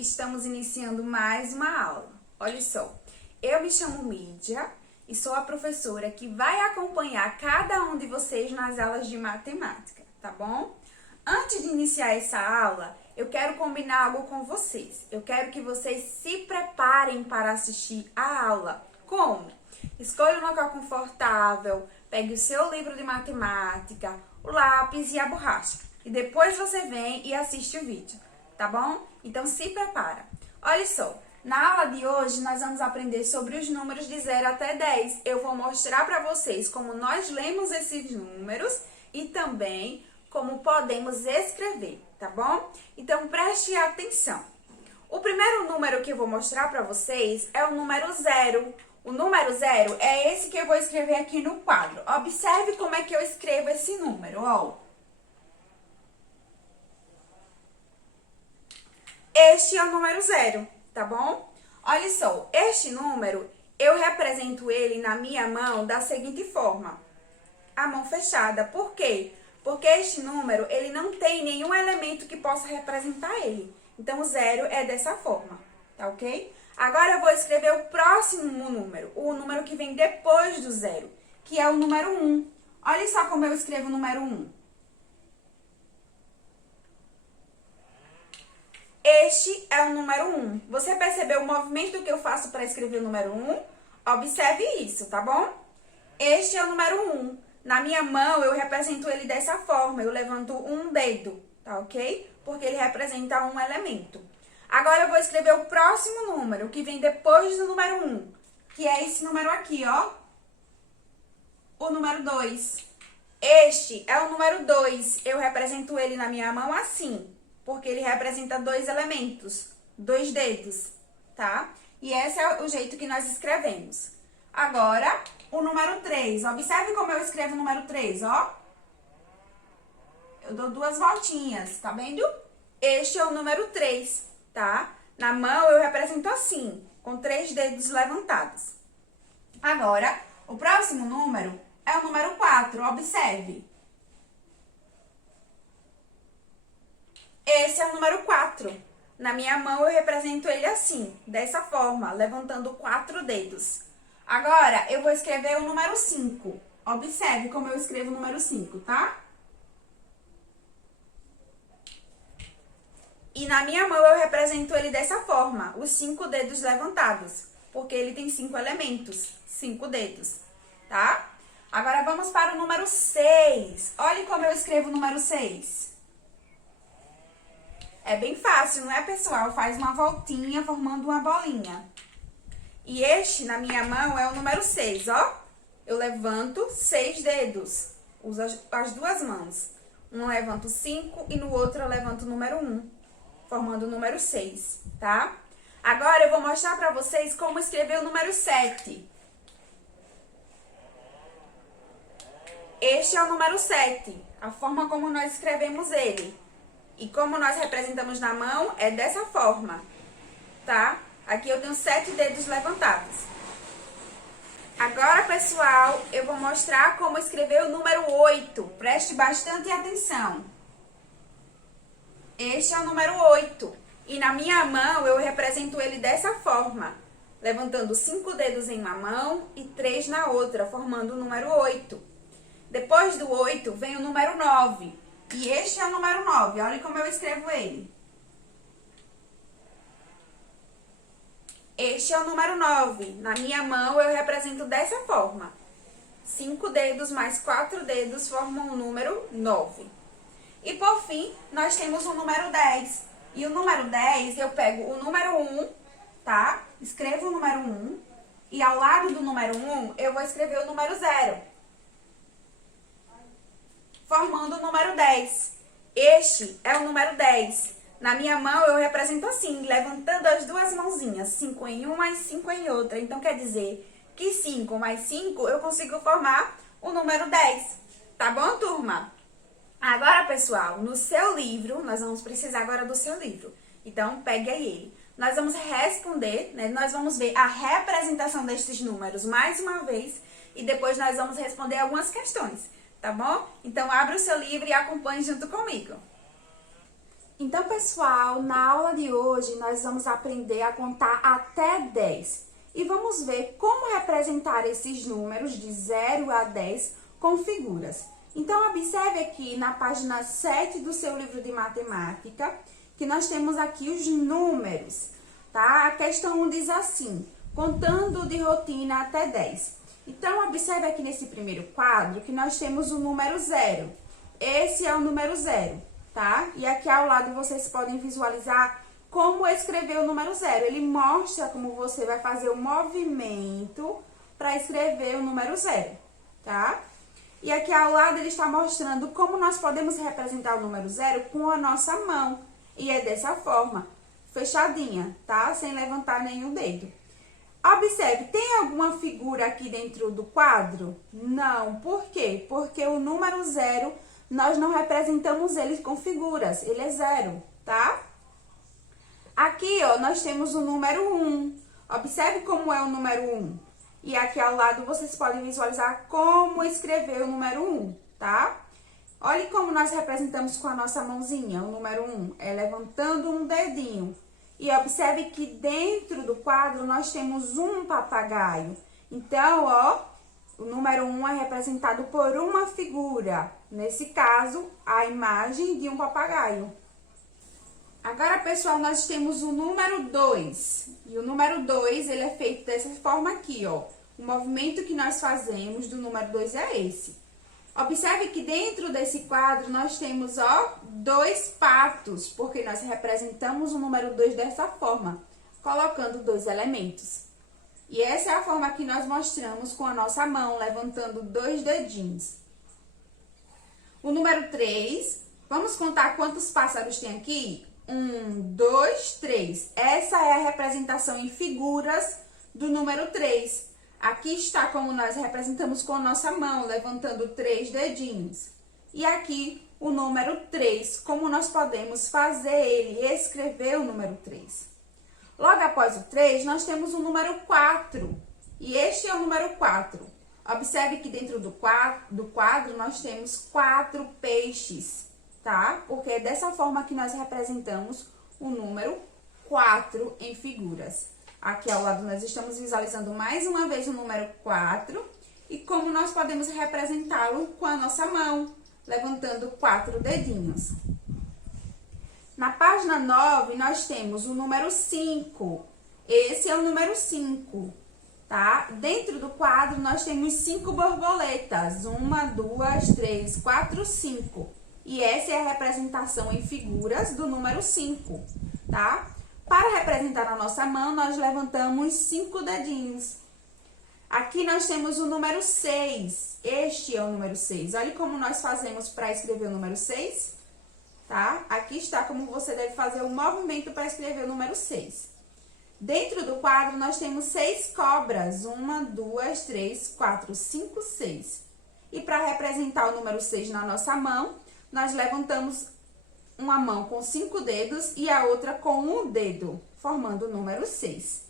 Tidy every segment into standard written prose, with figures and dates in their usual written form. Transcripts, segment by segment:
estamos iniciando mais uma aula. Olha só, eu me chamo Mídia e sou a professora que vai acompanhar cada um de vocês nas aulas de matemática, tá bom? Antes de iniciar essa aula, eu quero combinar algo com vocês. Eu quero que vocês se preparem para assistir a aula. Como? Escolha um local confortável, pegue o seu livro de matemática, o lápis e a borracha. E depois você vem e assiste o vídeo, tá bom? Então se prepara. Olha só, na aula de hoje nós vamos aprender sobre os números de 0 até 10. Eu vou mostrar para vocês como nós lemos esses números e também como podemos escrever, tá bom? Então preste atenção. O primeiro número que eu vou mostrar para vocês é o número 0. O número 0 é esse que eu vou escrever aqui no quadro. Observe como é que eu escrevo esse número, ó. Este é o número 0, tá bom? Olha só, este número, eu represento ele na minha mão da seguinte forma. A mão fechada. Por quê? Porque este número, ele não tem nenhum elemento que possa representar ele. Então, o 0 é dessa forma, tá ok? Agora, eu vou escrever o próximo número, o número que vem depois do 0, que é o número 1. Olha só como eu escrevo o número 1. Este é o número 1. Você percebeu o movimento que eu faço para escrever o número 1? Observe isso, tá bom? Este é o número 1. Na minha mão, eu represento ele dessa forma. Eu levanto um dedo, tá ok? Porque ele representa um elemento. Agora, eu vou escrever o próximo número, que vem depois do número 1. Que é esse número aqui, ó. O número 2. Este é o número 2. Eu represento ele na minha mão assim. Porque ele representa dois elementos, dois dedos, tá? E esse é o jeito que nós escrevemos. Agora, o número 3. Observe como eu escrevo o número 3, ó. Eu dou duas voltinhas, tá vendo? Este é o número 3, tá? Na mão eu represento assim, com 3 dedos levantados. Agora, o próximo número é o número 4, observe. Esse é o número 4. Na minha mão, eu represento ele assim, dessa forma, levantando 4 dedos. Agora, eu vou escrever o número 5. Observe como eu escrevo o número 5, tá? E na minha mão, eu represento ele dessa forma, os 5 dedos levantados, porque ele tem 5 elementos, 5 dedos, tá? Agora, vamos para o número 6. Olhe como eu escrevo o número 6. É bem fácil, não é, pessoal? Faz uma voltinha formando uma bolinha. E este, na minha mão, é o número 6, ó. Eu levanto 6 dedos. Uso as duas mãos. Um eu levanto 5 e no outro eu levanto o número 1, formando o número 6, tá? Agora eu vou mostrar pra vocês como escrever o número 7. Este é o número 7, a forma como nós escrevemos ele. E como nós representamos na mão, é dessa forma, tá? Aqui eu tenho 7 dedos levantados. Agora, pessoal, eu vou mostrar como escrever o número 8. Preste bastante atenção. Este é o número 8. E na minha mão, eu represento ele dessa forma. Levantando 5 dedos em uma mão e 3 na outra, formando o número 8. Depois do 8, vem o número 9. E este é o número 9. Olha como eu escrevo ele. Este é o número 9. Na minha mão, eu represento dessa forma. 5 dedos mais 4 dedos formam o número 9. E, por fim, nós temos o número 10. E o número 10, eu pego o número 1, tá? Escrevo o número 1. E ao lado do número 1, eu vou escrever o número 0. Formando o número 10. Este é o número 10. Na minha mão, eu represento assim, levantando as duas mãozinhas, 5 em uma e 5 em outra. Então, quer dizer que 5 mais 5, eu consigo formar o número 10. Tá bom, turma? Agora, pessoal, no seu livro, nós vamos precisar agora do seu livro. Então, pegue aí ele. Nós vamos responder, né? Nós vamos ver a representação destes números mais uma vez e depois nós vamos responder algumas questões. Tá bom? Então, abra o seu livro e acompanhe junto comigo. Então, pessoal, na aula de hoje nós vamos aprender a contar até 10 e vamos ver como representar esses números de 0 a 10 com figuras. Então, observe aqui na página 7 do seu livro de matemática que nós temos aqui os números, tá? A questão 1 diz assim, contando de rotina até 10. Então, observe aqui nesse primeiro quadro que nós temos o número 0. Esse é o número 0. Tá? E aqui ao lado vocês podem visualizar como escrever o número 0. Ele mostra como você vai fazer o movimento para escrever o número 0, tá? E aqui ao lado ele está mostrando como nós podemos representar o número 0 com a nossa mão. E é dessa forma, fechadinha, tá? Sem levantar nenhum dedo. Observe, tem alguma figura aqui dentro do quadro? Não. Por quê? Porque o número 0... nós não representamos ele com figuras, ele é 0, tá? Aqui, ó, nós temos o número 1. Observe como é o número 1. E aqui ao lado vocês podem visualizar como escrever o número 1, tá? Olhe como nós representamos com a nossa mãozinha o número 1, é levantando um dedinho. E observe que dentro do quadro nós temos um papagaio. Então, ó, o número 1 é representado por uma figura. Nesse caso, a imagem de um papagaio. Agora, pessoal, nós temos o número 2. E o número 2, ele é feito dessa forma aqui, ó. O movimento que nós fazemos do número 2 é esse. Observe que dentro desse quadro nós temos, ó, 2 patos, porque nós representamos o número 2 dessa forma, colocando 2 elementos. E essa é a forma que nós mostramos com a nossa mão, levantando 2 dedinhos. O número 3, vamos contar quantos pássaros tem aqui? 1, 2, 3. Essa é a representação em figuras do número 3. Aqui está como nós representamos com a nossa mão, levantando 3 dedinhos. E aqui o número 3, como nós podemos fazer ele, escrever o número 3. Logo após o 3, nós temos o número 4. E este é o número 4. Observe que dentro do quadro nós temos 4 peixes, tá? Porque é dessa forma que nós representamos o número 4 em figuras. Aqui ao lado nós estamos visualizando mais uma vez o número 4 e como nós podemos representá-lo com a nossa mão, levantando 4 dedinhos. Na página 9, nós temos o número 5. Esse é o número 5, tá? Dentro do quadro, nós temos 5 borboletas. 1, 2, 3, 4, 5. E essa é a representação em figuras do número 5, tá? Para representar na nossa mão, nós levantamos 5 dedinhos. Aqui nós temos o número 6. Este é o número 6. Olha como nós fazemos para escrever o número 6. Tá? Aqui está como você deve fazer o movimento para escrever o número 6. Dentro do quadro, nós temos 6 cobras. 1, 2, 3, 4, 5, 6. E para representar o número 6 na nossa mão, nós levantamos uma mão com 5 dedos e a outra com 1 dedo, formando o número 6.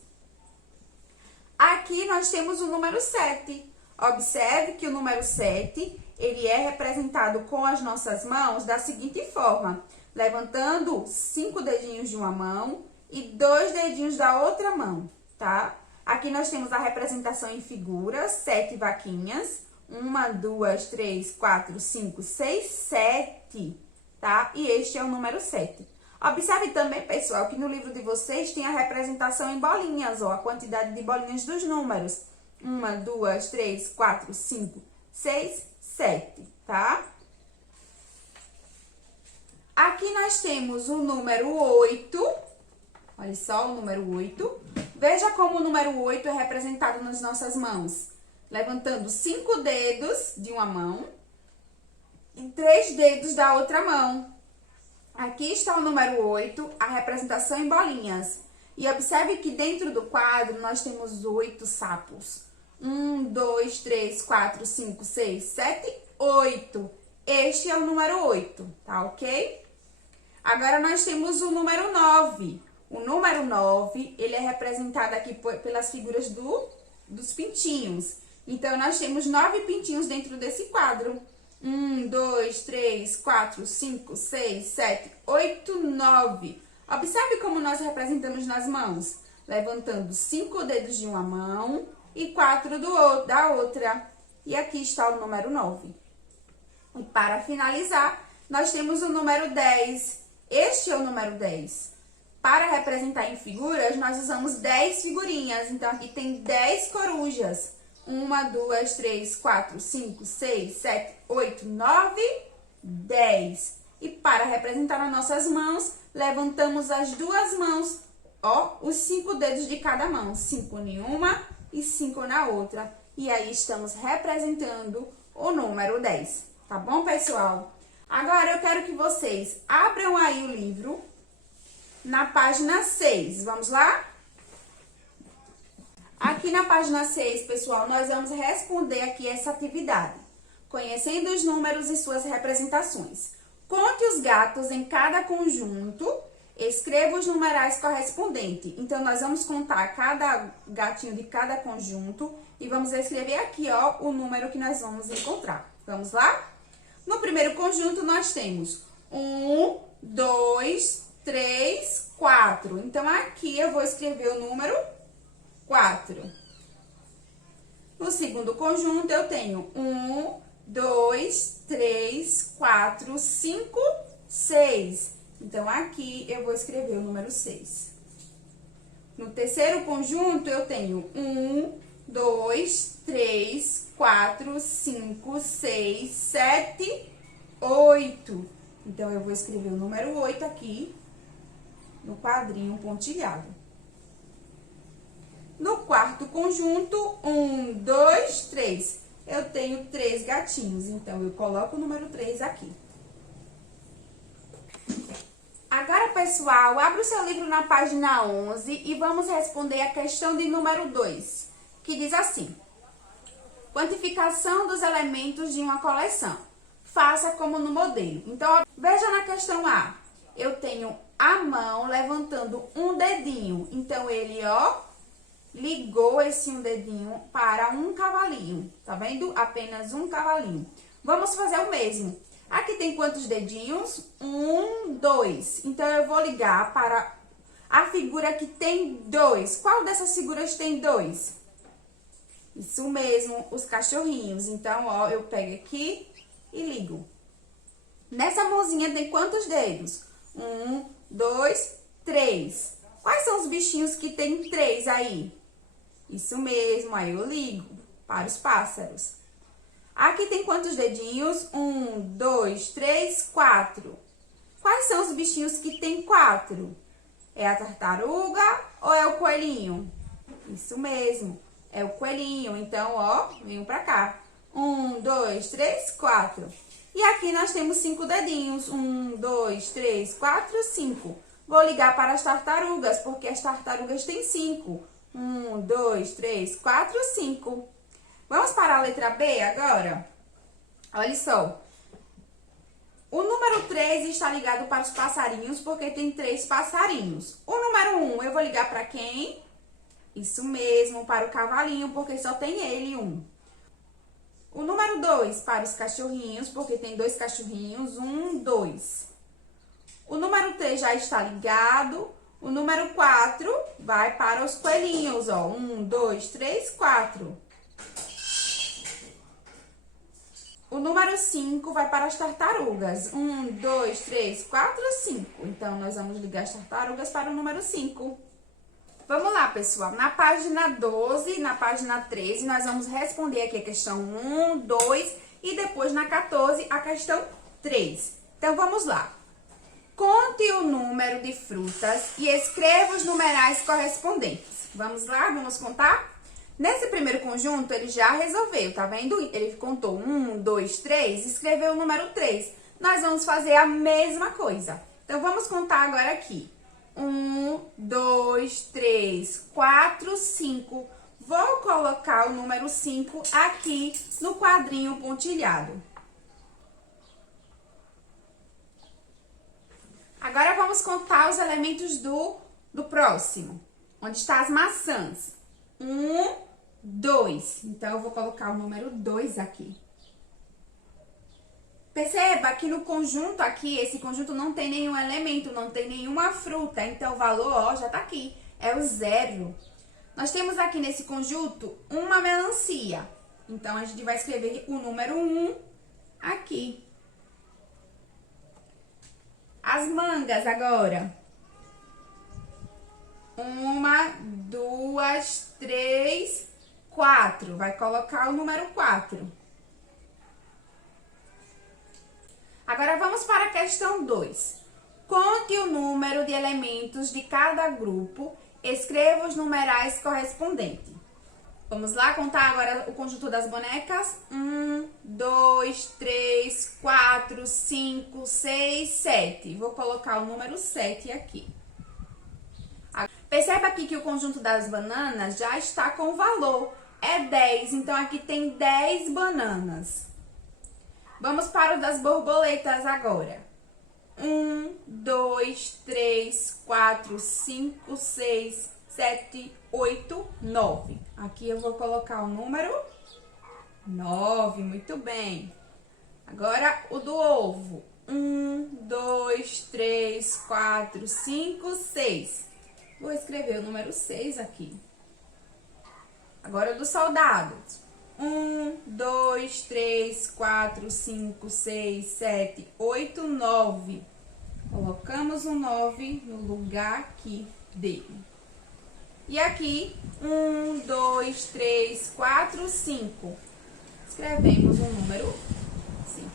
Aqui nós temos o número 7. Observe que o número 7... ele é representado com as nossas mãos da seguinte forma, levantando 5 dedinhos de uma mão e 2 dedinhos da outra mão, tá? Aqui nós temos a representação em figuras, 7 vaquinhas, 1, 2, 3, 4, 5, 6, 7, tá? E este é o número 7. Observe também, pessoal, que no livro de vocês tem a representação em bolinhas, ó, a quantidade de bolinhas dos números. 1, 2, 3, 4, 5, 6, 7, tá? Aqui nós temos o número 8. Olha só o número 8. Veja como o número 8 é representado nas nossas mãos. Levantando 5 dedos de uma mão e 3 dedos da outra mão. Aqui está o número 8, a representação em bolinhas. E observe que dentro do quadro nós temos 8 sapos. 1, 2, 3, 4, 5, 6, 7, 8. Este é o número 8, tá ok? Agora nós temos o número 9. O número 9, ele é representado aqui pelas figuras dos pintinhos. Então, nós temos 9 pintinhos dentro desse quadro. 1, 2, 3, 4, 5, 6, 7, 8, 9. Observe como nós representamos nas mãos. Levantando 5 dedos de uma mão e 4 da outra. E aqui está o número 9. E para finalizar, nós temos o número 10. Este é o número 10. Para representar em figuras, nós usamos 10 figurinhas. Então, aqui tem 10 corujas. 1, 2, 3, 4, 5, 6, 7, 8, 9, 10. E para representar nas nossas mãos, levantamos as duas mãos, ó, os 5 dedos de cada mão. 5 em uma e 5 na outra. E aí estamos representando o número 10. Tá bom, pessoal? Agora eu quero que vocês abram aí o livro na página 6. Vamos lá? Aqui na página 6, pessoal, nós vamos responder aqui essa atividade. Conhecendo os números e suas representações. Conte os gatos em cada conjunto, escreva os numerais correspondentes. Então, nós vamos contar cada gatinho de cada conjunto e vamos escrever aqui, ó, o número que nós vamos encontrar. Vamos lá? No primeiro conjunto, nós temos 1, 2, 3, 4. Então, aqui eu vou escrever o número 4. No segundo conjunto, eu tenho 1, 2, 3, 4, 5, 6. Então, aqui eu vou escrever o número 6. No terceiro conjunto, eu tenho 1, 2, 3, 4, 5, 6, 7, 8. Então, eu vou escrever o número 8 aqui no quadrinho pontilhado. No quarto conjunto, 1, 2, 3. Eu tenho 3 gatinhos, então eu coloco o número 3 aqui. Agora, pessoal, abra o seu livro na página 11 e vamos responder a questão de número 2, que diz assim: quantificação dos elementos de uma coleção. Faça como no modelo. Então, veja na questão A. Eu tenho a mão levantando um dedinho. Então, ele, ó, ligou esse um dedinho para um cavalinho. Tá vendo? Apenas um cavalinho. Vamos fazer o mesmo. Aqui tem quantos dedinhos? 1, 2. Então, eu vou ligar para a figura que tem 2. Qual dessas figuras tem 2? Isso mesmo, os cachorrinhos. Então, ó, eu pego aqui e ligo. Nessa mãozinha tem quantos dedos? 1, 2, 3. Quais são os bichinhos que tem 3 aí? Isso mesmo, aí eu ligo para os pássaros. Aqui tem quantos dedinhos? 1, 2, 3, 4. Quais são os bichinhos que tem 4? É a tartaruga ou é o coelhinho? Isso mesmo, é o coelhinho. Então, ó, venho pra cá. 1, 2, 3, 4. E aqui nós temos 5 dedinhos. 1, 2, 3, 4, 5. Vou ligar para as tartarugas, porque as tartarugas têm 5. 1, 2, 3, 4, 5. Vamos para a letra B agora? Olha só. O número 3 está ligado para os passarinhos, porque tem 3 passarinhos. O número 1, eu vou ligar para quem? Isso mesmo, para o cavalinho, porque só tem ele, 1. O número 2, para os cachorrinhos, porque tem 2 cachorrinhos, 1, 2. O número 3 já está ligado. O número 4 vai para os coelhinhos, ó. 1, 2, 3, 4. O número 5 vai para as tartarugas. 1, 2, 3, 4, 5. Então, nós vamos ligar as tartarugas para o número 5. Vamos lá, pessoal. Na página 12, na página 13, nós vamos responder aqui a questão 1, 2 e depois na 14 a questão 3. Então, vamos lá. Conte o número de frutas e escreva os numerais correspondentes. Vamos lá? Vamos contar? Nesse primeiro conjunto, ele já resolveu, tá vendo? Ele contou 1, 2, 3, escreveu o número 3. Nós vamos fazer a mesma coisa. Então, vamos contar agora aqui. 1, 2, 3, 4, 5. Vou colocar o número 5 aqui no quadrinho pontilhado. Agora, vamos contar os elementos do próximo, onde estão as maçãs. 1, 2. Então, eu vou colocar o número 2 aqui. Perceba que no conjunto aqui, esse conjunto não tem nenhum elemento, não tem nenhuma fruta. Então, o valor, ó, já tá aqui. É o 0. Nós temos aqui nesse conjunto uma melancia. Então, a gente vai escrever o número 1 aqui. As mangas agora. 1, 2, 3, 4. Vai colocar o número 4. Agora, vamos para a questão 2. Conte o número de elementos de cada grupo. Escreva os numerais correspondentes. Vamos lá contar agora o conjunto das bonecas. 1, 2, 3, 4, 5, 6, 7. Vou colocar o número 7 aqui. Perceba aqui que o conjunto das bananas já está com o valor. É 10, então aqui tem 10 bananas. Vamos para o das borboletas agora. 1, 2, 3, 4, 5, 6, 7, 8, 9. Aqui eu vou colocar o número 9, muito bem. Agora, o do ovo. 1, 2, 3, 4, 5, 6. Vou escrever o número 6 aqui. Agora, o do soldado. 1, 2, 3, 4, 5, 6, 7, 8, 9. Colocamos o 9 no lugar aqui dele. E aqui, 1, 2, 3, 4, 5. Escrevemos o número 5.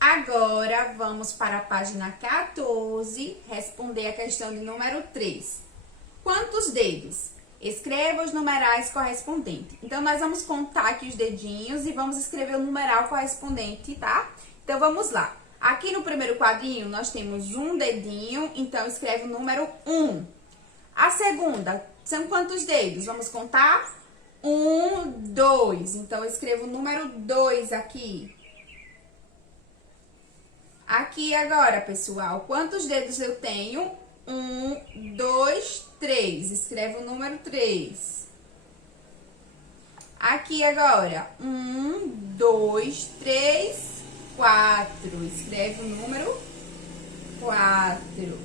Agora, vamos para a página 14, responder a questão de número 3. Quantos dedos? Escreva os numerais correspondentes. Então, nós vamos contar aqui os dedinhos e vamos escrever o numeral correspondente, tá? Então, vamos lá. Aqui no primeiro quadrinho, nós temos um dedinho, então escreve o número 1. A segunda, são quantos dedos? Vamos contar? 1, 2. Então, eu escrevo o número 2 aqui. Aqui agora, pessoal, quantos dedos eu tenho? 1, 2, 3. Escreve o número 3. Aqui agora, 1, 2, 3, 4. Escreve o número 4.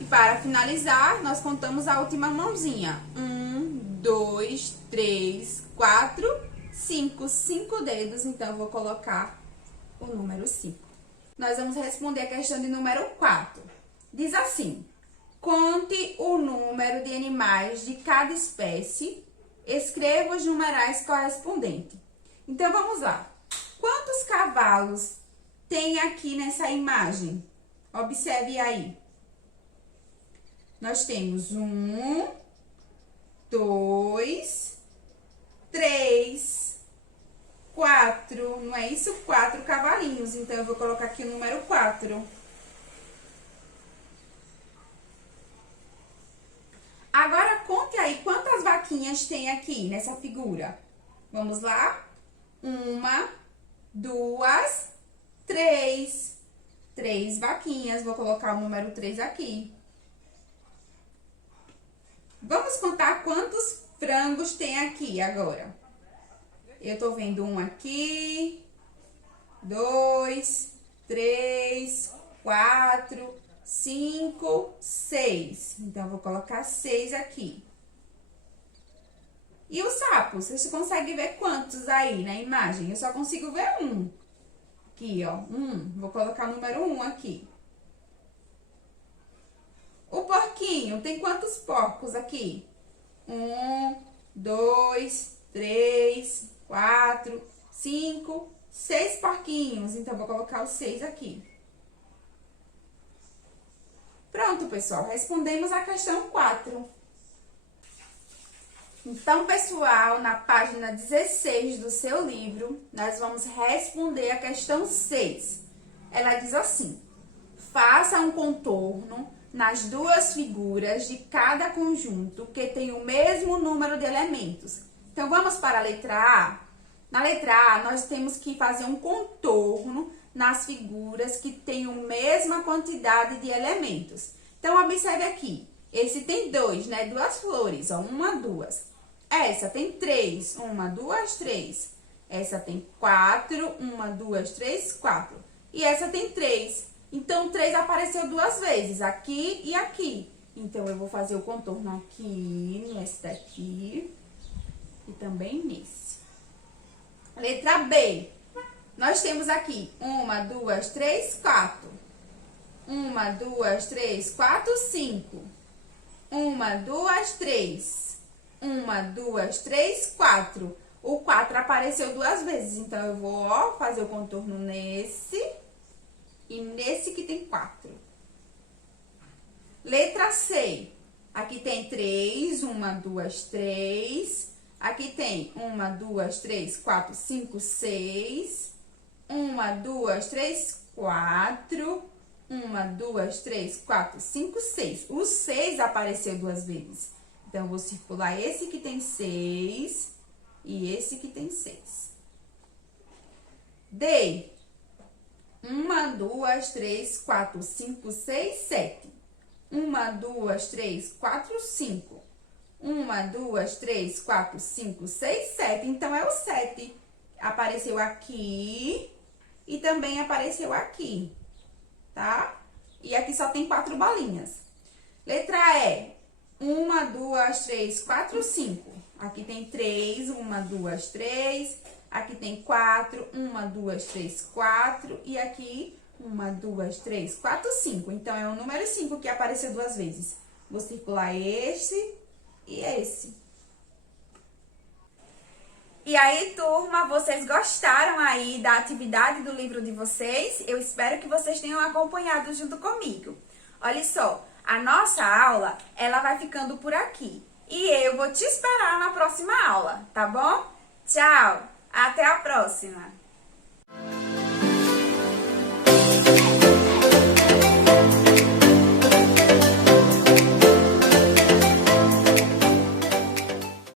E para finalizar, nós contamos a última mãozinha. 1, 2, 3, 4, 5. 5 dedos, então eu vou colocar o número 5. Nós vamos responder a questão de número 4. Diz assim: conte o número de animais de cada espécie, escreva os numerais correspondentes. Então, vamos lá. Quantos cavalos tem aqui nessa imagem? Observe aí. Nós temos 1, 2, 3, 4. Não é isso? 4 cavalinhos. Então, eu vou colocar aqui o número 4. Agora, conte aí quantas vaquinhas tem aqui nessa figura. Vamos lá? 1, 2, 3. 3 vaquinhas. Vou colocar o número 3 aqui. Vamos contar quantos frangos tem aqui agora. Eu tô vendo um aqui, 2, 3, 4, 5, 6. Então, eu vou colocar 6 aqui. E os sapos? Vocês conseguem ver quantos aí na imagem? Eu só consigo ver um. Aqui, ó, 1. Vou colocar o número 1 aqui. O porquinho, tem quantos porcos aqui? 1, 2, 3, 4, 5, 6 porquinhos. Então, vou colocar os 6 aqui. Pronto, pessoal. Respondemos a questão 4. Então, pessoal, na página 16 do seu livro, nós vamos responder a questão 6. Ela diz assim: faça um contorno nas duas figuras de cada conjunto que tem o mesmo número de elementos. Então, vamos para a letra A? Na letra A, nós temos que fazer um contorno nas figuras que têm a mesma quantidade de elementos. Então, observe aqui. Esse tem 2, né? 2 flores, ó. 1, 2. Essa tem 3. 1, 2, 3. Essa tem 4, 1, 2, 3, 4. E essa tem 3. Então, 3 apareceu duas vezes, aqui e aqui. Então, eu vou fazer o contorno aqui, nesse daqui. E também nesse. Letra B. Nós temos aqui 1, 2, 3, 4. 1, 2, 3, 4, 5. 1, 2, 3. 1, 2, 3, 4. O 4 apareceu duas vezes, então eu vou, ó, fazer o contorno nesse e nesse que tem 4. Letra C. Aqui tem 3, 1, 2, 3. Aqui tem 1, 2, 3, 4, 5, 6. 1, 2, 3, 4. 1, 2, 3, 4, 5, 6. O 6 apareceu duas vezes. Então, eu vou circular esse que tem 6 e esse que tem 6. D. 1, 2, 3, 4, 5, 6, 7. 1, 2, 3, 4, 5. 1, 2, 3, 4, 5, 6, 7. Então, é o 7. Apareceu aqui e também apareceu aqui, tá? E aqui só tem 4 bolinhas. Letra E. 1, 2, 3, 4, 5. Aqui tem 3, 1, 2, 3. Aqui tem 4, 1, 2, 3, 4. E aqui, 1, 2, 3, 4, 5. Então, é o número 5 que apareceu duas vezes. Vou circular esse e esse. E aí, turma, vocês gostaram aí da atividade do livro de vocês? Eu espero que vocês tenham acompanhado junto comigo. Olha só, a nossa aula, ela vai ficando por aqui. E eu vou te esperar na próxima aula, tá bom? Tchau, até a próxima!